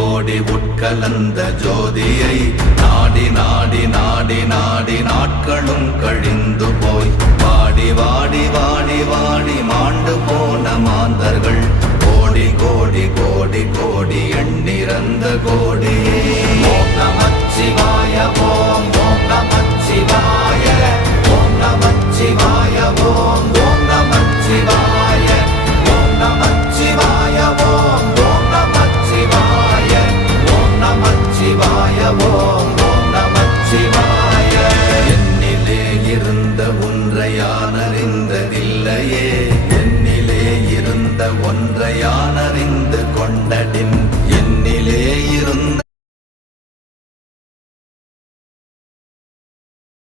ஓடி உட்கலந்த ஜோதியை நாடி நாடி நாடி நாடி நாட்களும் கழிந்து போய் வாடி வாடி வாடி வாடி மாண்டு போன மாந்தர்கள் கோடி கோடி கோடி கோடி எண்ணிறந்த கோடி. ஓம் நமச்சிவாய ஓம் ஓம் நமச்சிவாய ஓம் நமச்சிவாய ஓம் ஓம் நமச்சிவாய ஓம் நமச்சிவாய ஓம் ஓம் நமச்சிவாய ஓம் நமச்சிவாய ஓம்